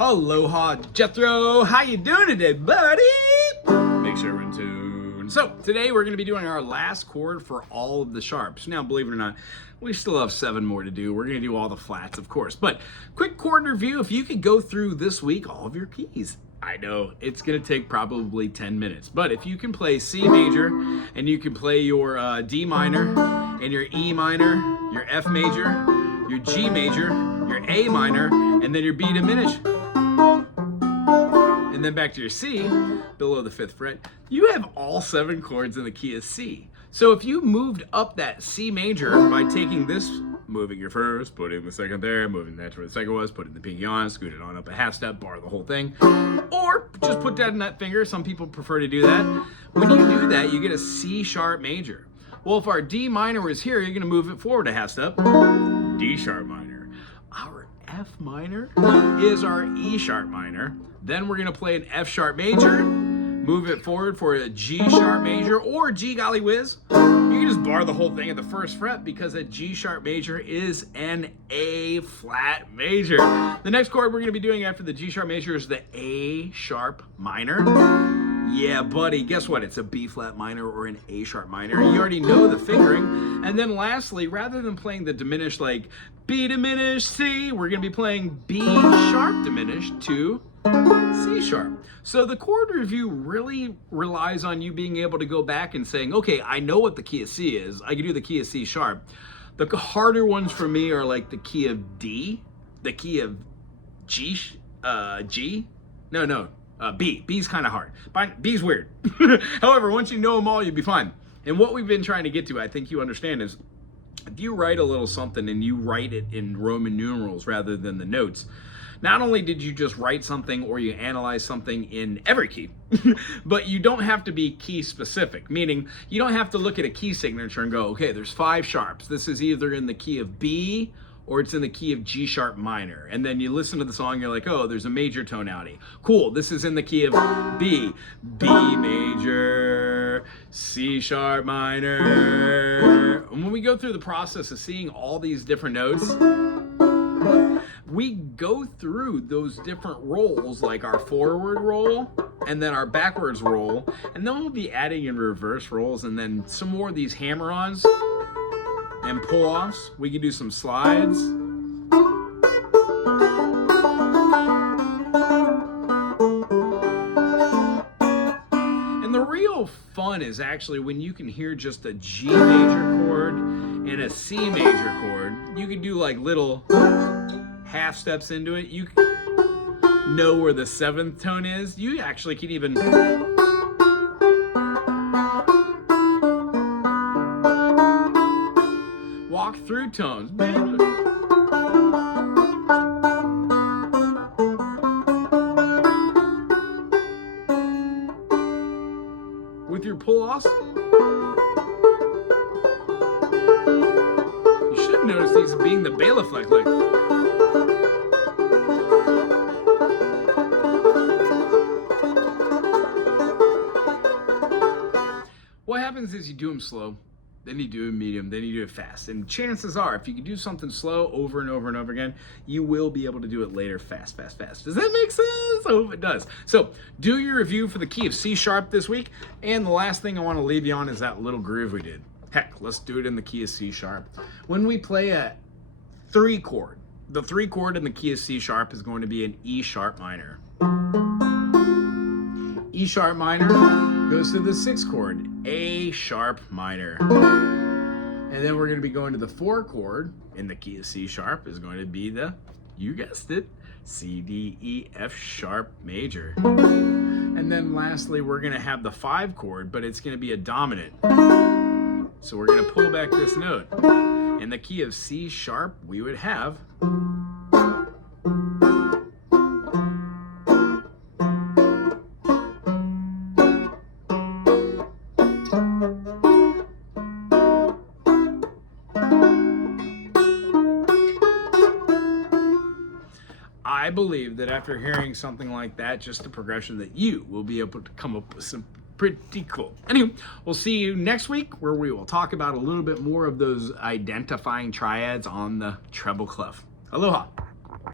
Aloha, Jethro. How you doing today, buddy? Make sure we're in tune. So today we're going to be doing our last chord for all of the sharps. Now, believe it or not, we still have 7 more to do. We're going to do all the flats, of course. But quick chord review. If you could go through this week all of your keys. I know it's going to take probably 10 minutes, but if you can play C major and you can play your D minor and your E minor, your F major, your G major, your A minor, and then your B diminished, and then back to your C below the 5th fret, you have all 7 chords in the key of C. So if you moved up that C major by taking this, moving your first, putting the second there, moving that to where the second was, putting the pinky on, scoot it on up a half step, bar the whole thing, or just put that in that finger. Some people prefer to do that. When you do that, you get a C sharp major. Well, if our D minor was here, you're going to move it forward a half step, D sharp minor. Our F minor is our E sharp minor. Then we're going to play an F sharp major, move it forward for a G sharp major or G golly whiz. You can just bar the whole thing at the 1st fret because a G sharp major is an A flat major. The next chord we're going to be doing after the G sharp major is the A sharp minor. Yeah, buddy, guess what? It's a B flat minor or an A sharp minor. You already know the fingering. And then lastly, rather than playing the diminished like B diminished C, we're going to be playing B sharp diminished to C sharp. So the chord review really relies on you being able to go back and saying, okay, I know what the key of C is. I can do the key of C sharp. The harder ones for me are like the key of D, the key of G, B. B's kind of hard. B's weird. However, once you know them all, you'll be fine. And what we've been trying to get to, I think you understand, is if you write a little something and you write it in Roman numerals rather than the notes, not only did you just write something or you analyze something in every key, but you don't have to be key specific, meaning you don't have to look at a key signature and go, okay, there's 5 sharps. This is either in the key of B or it's in the key of G sharp minor. And then you listen to the song, you're like, oh, there's a major tonality. Cool, this is in the key of B. B major, C sharp minor. And when we go through the process of seeing all these different notes, we go through those different rolls, like our forward roll and then our backwards roll, and then we'll be adding in reverse rolls and then some more of these hammer-ons and pull-offs. We can do some slides. And the real fun is actually when you can hear just a G major chord and a C major chord. You can do like little half steps into it. You know where the 7th tone is. You actually can even walk through tones. With your pull-offs, you should notice these being the bailiff like. What happens is you do them slow, then you do them medium, then you do it fast. And chances are, if you can do something slow over and over and over again, you will be able to do it later fast, fast, fast. Does that make sense? I hope it does. So do your review for the key of C sharp this week. And the last thing I want to leave you on is that little groove we did. Heck, let's do it in the key of C sharp. When we play a 3 chord, the 3 chord in the key of C sharp is going to be an E sharp minor. E sharp minor goes to the 6th chord, A sharp minor. And then we're going to be going to the 4 chord in the key of C sharp is going to be the, you guessed it, C, D, E, F sharp major. And then lastly, we're going to have the 5 chord, but it's going to be a dominant. So we're going to pull back this note. In the key of C sharp, we would have I believe that after hearing something like that, just the progression that you will be able to come up with some pretty cool. Anyway, we'll see you next week where we will talk about a little bit more of those identifying triads on the treble clef. Aloha.